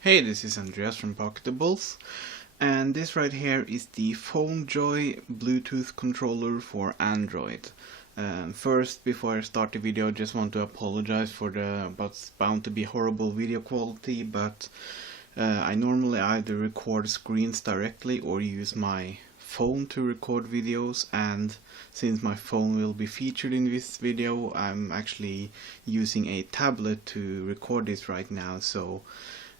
Hey, this is Andreas from Pocketables, and this right here is the Phonejoy Bluetooth controller for Android. First, before I start the video, I just want to apologize for the what's bound to be horrible video quality, but I normally either record screens directly or use my phone to record videos, and since my phone will be featured in this video, I'm actually using a tablet to record this right now, so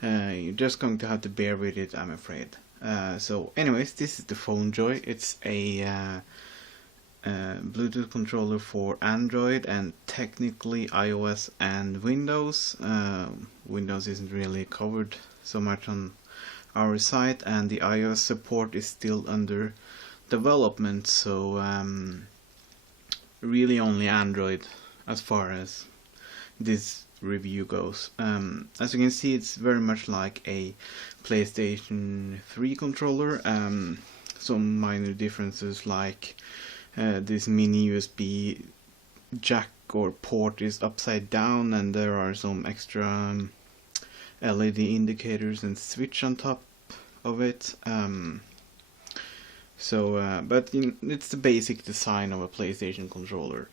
you're just going to have to bear with it, I'm afraid. So anyways, this is the Phonejoy. It's a Bluetooth controller for Android and technically iOS and Windows. Windows isn't really covered so much on our site, and the iOS support is still under development, so really only Android as far as this review goes. As you can see, it's very much like a PlayStation 3 controller. Some minor differences like this mini USB jack or port is upside down, and there are some extra LED indicators and switch on top of it. But it's the basic design of a PlayStation controller.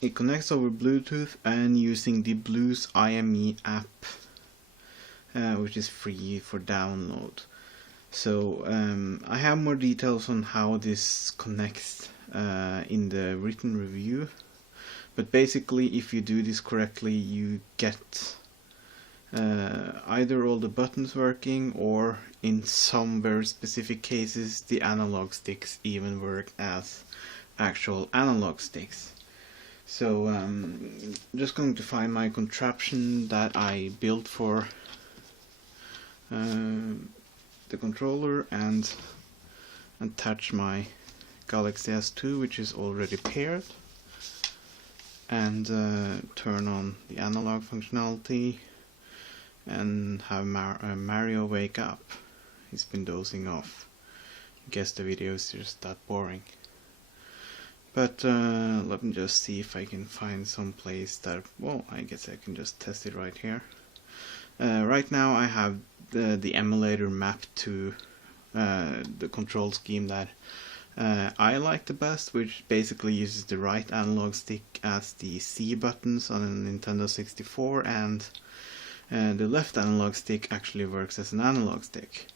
It connects over Bluetooth and using the Blues IME app, which is free for download. So I have more details on how this connects in the written review, but basically if you do this correctly, you get either all the buttons working, or in some very specific cases the analog sticks even work as actual analog sticks. So just going to find my contraption that I built for the controller and attach my Galaxy S2, which is already paired, and turn on the analog functionality and have Mario wake up. He's been dozing off. Guess the video is just that boring. But let me just see if I can find some place that, well, I guess I can just test it right here. Right now I have the emulator mapped to the control scheme that I like the best, which basically uses the right analog stick as the C buttons on a Nintendo 64, and the left analog stick actually works as an analog stick.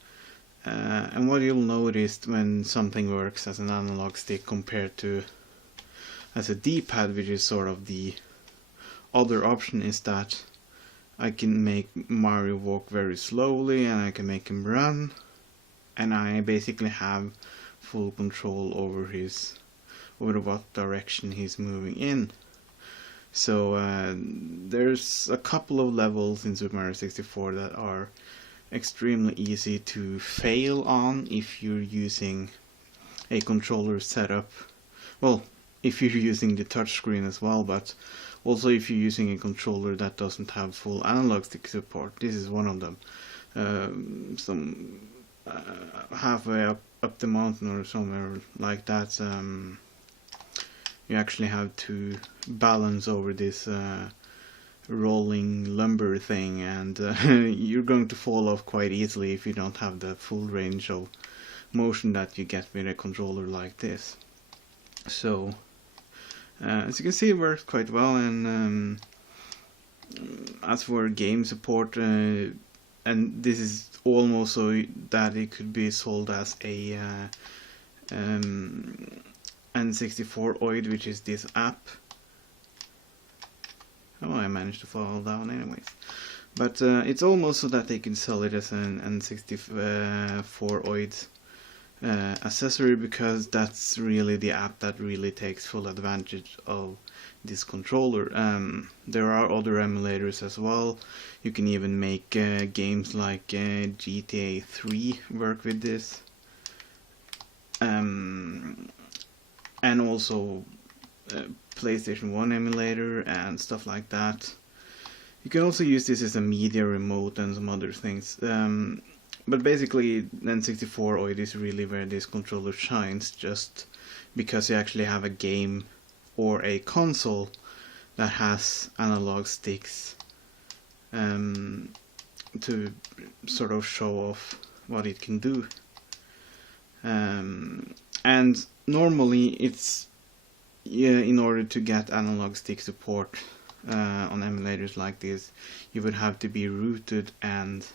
And what you'll notice when something works as an analog stick compared to as a D-pad, which is sort of the other option, is that I can make Mario walk very slowly and I can make him run, and I basically have full control over what direction he's moving in. So there's a couple of levels in Super Mario 64 that are extremely easy to fail on if you're using a controller setup. Well, if you're using the touchscreen as well, but also if you're using a controller that doesn't have full analog stick support. This is one of them. Halfway up the mountain or somewhere like that, you actually have to balance over this rolling lumber thing, and you're going to fall off quite easily if you don't have the full range of motion that you get with a controller like this. So as you can see, it works quite well, and as for game support, and this is almost so that it could be sold as a N64 which is this app. Oh, I managed to fall down anyways. But it's almost so that they can sell it as an N64 accessory, because that's really the app that really takes full advantage of this controller. There are other emulators as well. You can even make games like GTA 3 work with this, and also PlayStation 1 emulator and stuff like that. You can also use this as a media remote and some other things. But basically, N64 is really where this controller shines, just because you actually have a game or a console that has analog sticks to sort of show off what it can do. And normally it's in order to get analog stick support on emulators like this, you would have to be rooted and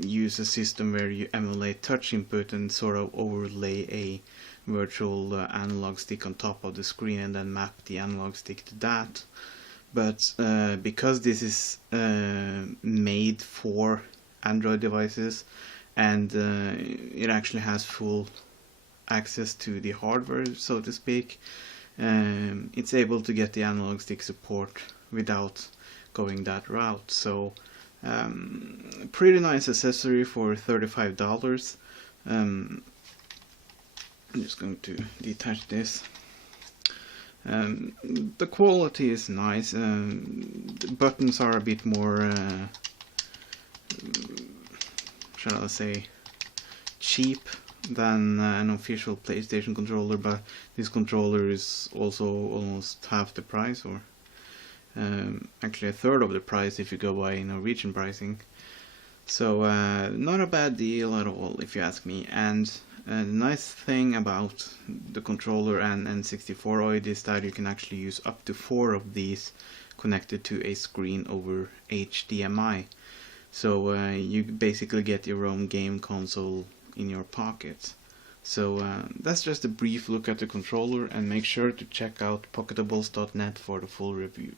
use a system where you emulate touch input and sort of overlay a virtual analog stick on top of the screen and then map the analog stick to that. But because this is made for Android devices, and it actually has full access to the hardware, so to speak, it's able to get the analog stick support without going that route. So pretty nice accessory for $35. I'm just going to detach this. The quality is nice. The buttons are a bit more, shall I say, cheap than an official PlayStation controller, but this controller is also almost half the price, or actually a third of the price if you go by Norwegian pricing. So not a bad deal at all, if you ask me. And the nice thing about the controller and N64OID is that you can actually use up to 4 of these connected to a screen over HDMI. So you basically get your own game console in your pocket. So that's just a brief look at the controller, and make sure to check out Pocketables.net for the full review.